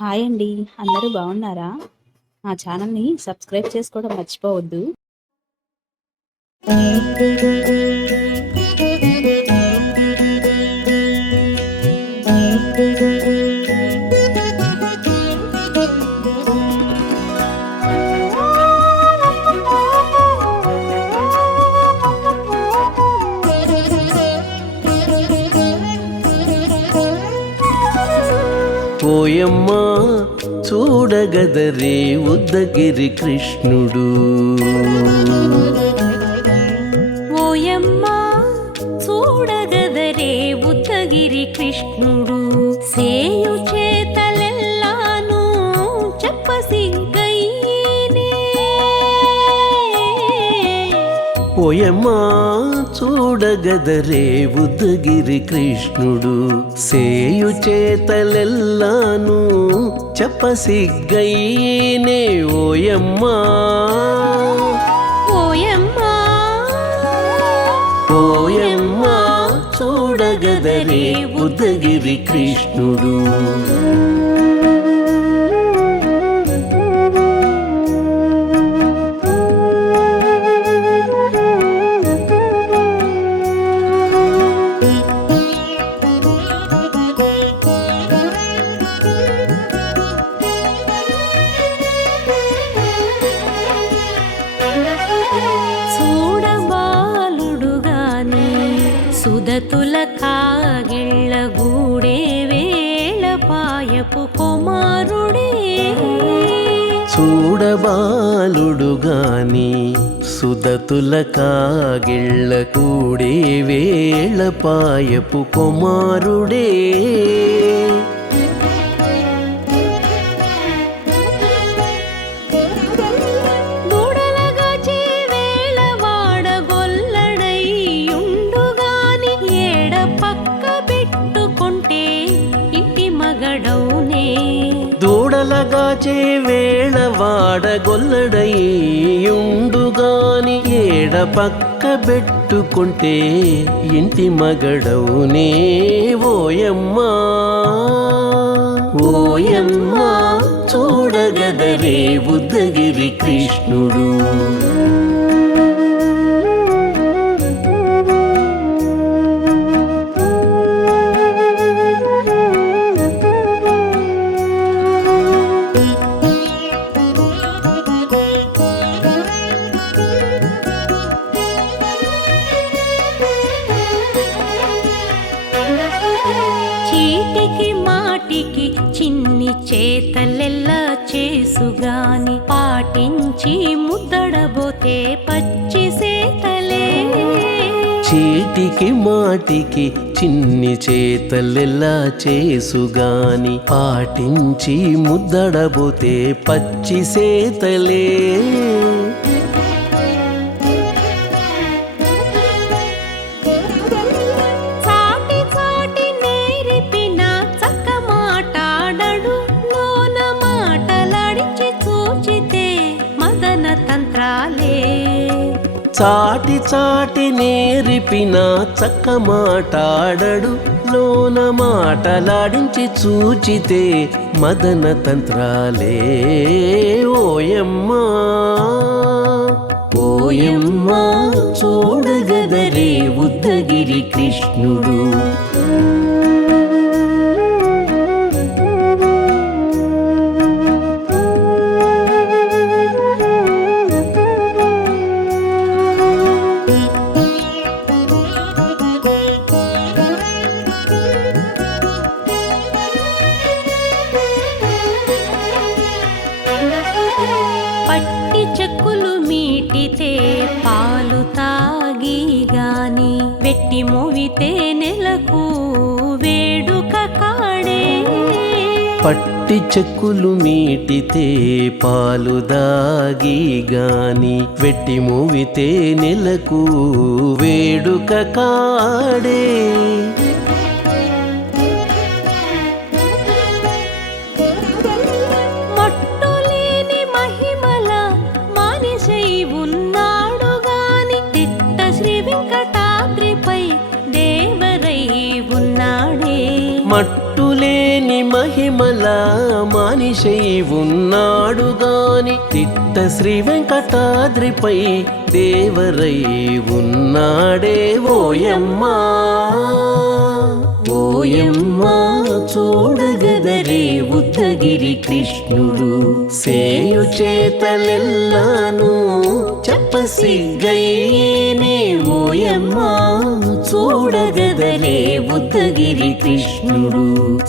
Hi అండి. అందరూ బాగున్నారా? మా ఛానల్‌ని సబ్స్క్రైబ్ చేసుకోవడం మర్చిపోవద్దు. ఓయమ్మా చూడగదరే ఉద్దగిరి కృష్ణుడు. ఓయమ్మా చూడగదరే ఉద్దగిరి కృష్ణుడు. సేయు చేతలెల్లాను చెప్పసిగ్గయ్యేనే. ఓయమ్మా చూడగదరే ఉద్దగిరి కృష్ణుడు. సేయు చేతలెల్లాను చెప్పసిగ్గయ్యేనే. ఓయమ్మా ఓయమ్మా ఓయమ్మా చూడగదరే ఉద్దగిరి కృష్ణుడు. చూడబాలుడుగాని సుదతుల కాగిళ్ళ గూడే వేళపాయపు కుమారుడే. చూడబాలుడుగాని సుదతుల కాగిళ్ళ కూడే వేళపాయపు కుమారుడే. దూడలగా చేవేళవాడ గొల్లడైయుండుగాని ఏడ పక్క పెట్టుకుంటే ఇంటి మగడౌనే. దూడలగాచే వేళ వాడగొల్లడయ్యుండుగాని ఏడ పక్క పెట్టుకుంటే ఇంటి మగడవునే. ఓయమ్మా ఓయమ్మా చూడగదరే ఉద్దగిరి కృష్ణుడు. చీటికి మాటికి చిన్ని చేతలెల్లా చేసుగాని పాటించి ముద్దడబోతే పచ్చి సేతలే. చీటికి మాటికి చిన్ని చేతలెల్లా చేసుగాని పాటించి ముద్దడబోతే పచ్చి సేతలే. చాటి చాటి నేరిపిన చక్క మాటాడడు లోన మాటలాడించి చూచితే మదన తంత్రాలే. చాటి చాటి నేరిపిన చక్క మాటాడడు లోన మాటలాడించి చూచితే మదన తంత్రాలే. ఓయమ్మా ఓయమ్మా చూడగదరే ఉద్దగిరి కృష్ణుడు. పట్టి చెక్కులు మీటితే పాలు తాగి గాని వెట్టి మోవితే నెలకు వేడుక కాడే. పట్టి చెక్కులు మీటితే పాలు దాగి గాని వెట్టి మూవితే నెలకు వేడుక కాడే. మట్టులేని మహిమల మానిషై ఉన్నాడు గాని తిట్ట శ్రీ వెంకటాద్రిపై దేవరై ఉన్నాడే. మట్టులేని మహిమల మానిషై ఉన్నాడు గాని తిట్ట శ్రీ వెంకటాద్రిపై దేవరై ఉన్నాడే ఓయమ్మా ఓయమ్మా చూడగదరే ఉద్దగిరి కృష్ణుడు సేయు చేతలెల్లాను చెప్పసిగ్గయ్యేనే ఓయమ్మా చూడగదరే ఉద్దగిరి కృష్ణుడు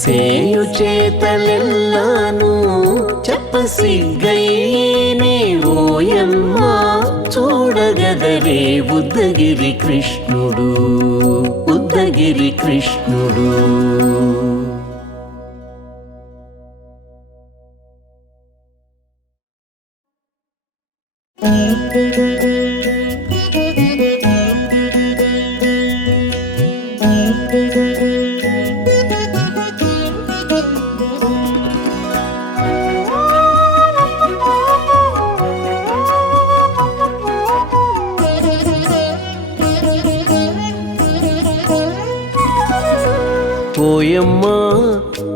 సేయు చేతలెల్లాను చెప్పసిగ్గయ్యేనే ఓయమ్మా చూడగదరే ఉద్దగిరి కృష్ణుడు ఉద్దగిరి కృష్ణుడు. ఓయమ్మా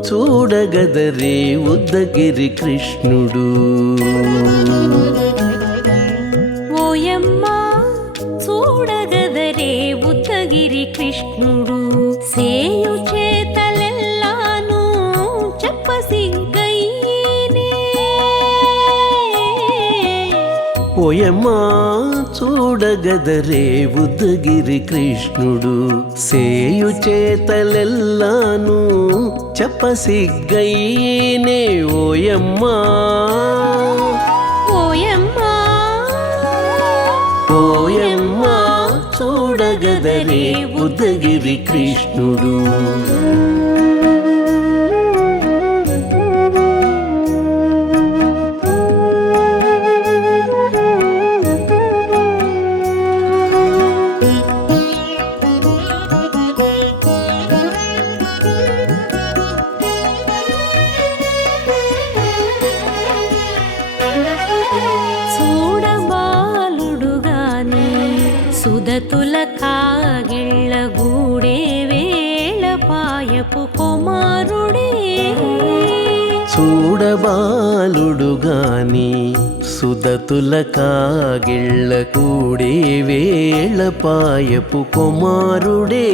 చూడగదరే ఉద్దగిరి కృష్ణుడు ఓయమ్మా చూడగదరే ఉద్దగిరి కృష్ణుడు సేయు చేతలెల్లాను చెప్పసిగ్గయ్యేనే ఓయమ్మా చూడగదరే ఉద్దగిరి కృష్ణుడు సేయు చేతలెల్లాను చెప్పసిగ్గయ్యేనే ఓయమ్మా ఓయమ్మా ఓయమ్మా చూడగదరే ఉద్దగిరి కృష్ణుడు. సుదతుల కాగిళ్ళ గూడే వేళపాయపు కుమారుడే చూడబాలుడు గాని సుదతుల కాగిళ్ళ కూడే వేళపాయపు కుమారుడే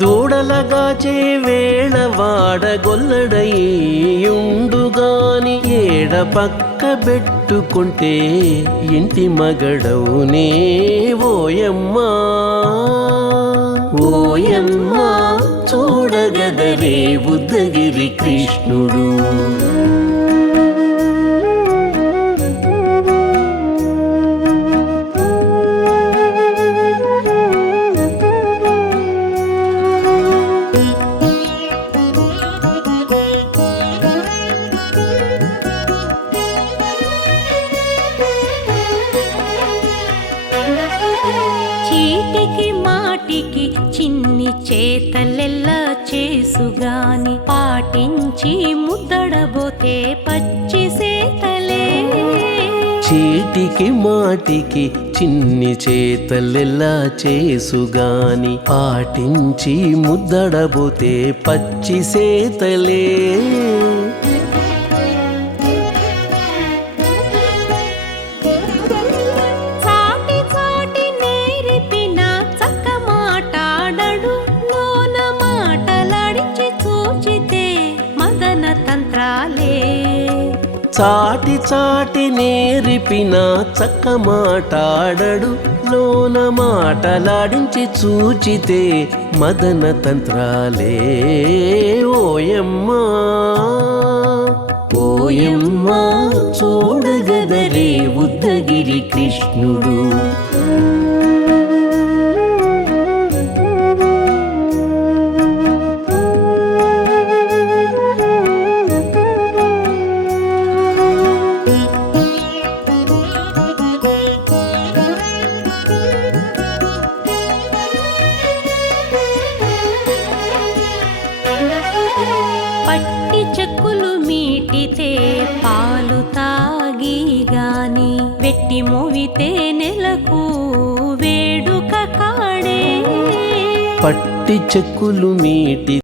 దూడలగాచే వేళ వాడగొల్లడయ్యుండుగాని ఏడ పక్క పెట్టుకుంటే ఇంటి మగడవునే ఓయమ్మా ఓయమ్మా చూడగదరే ఉద్దగిరి కృష్ణుడు. చీటికి మాటికి చిన్ని చేతలెల్లా చేసుగాని పాటించి ముద్దడబోతే పచ్చి సేతలే చీటికి మాటికి చిన్ని చేతలెల్లా చేసుగాని పాటించి ముద్దడబోతే పచ్చి సేతలే చాటి చాటి నేరిపిన చక్క మాటాడడు లోన మాటలాడించి చూచితే మదన తంత్రాలే ఓయమ్మా ఓయమ్మా చూడగదరే ఉద్దగిరి కృష్ణుడు. పట్టి చెక్కులు మీటితే పాలు తాగి గాని వెట్టి మోవితే నెలకు వేడుక కాడే పట్టి చెక్కులు మీటి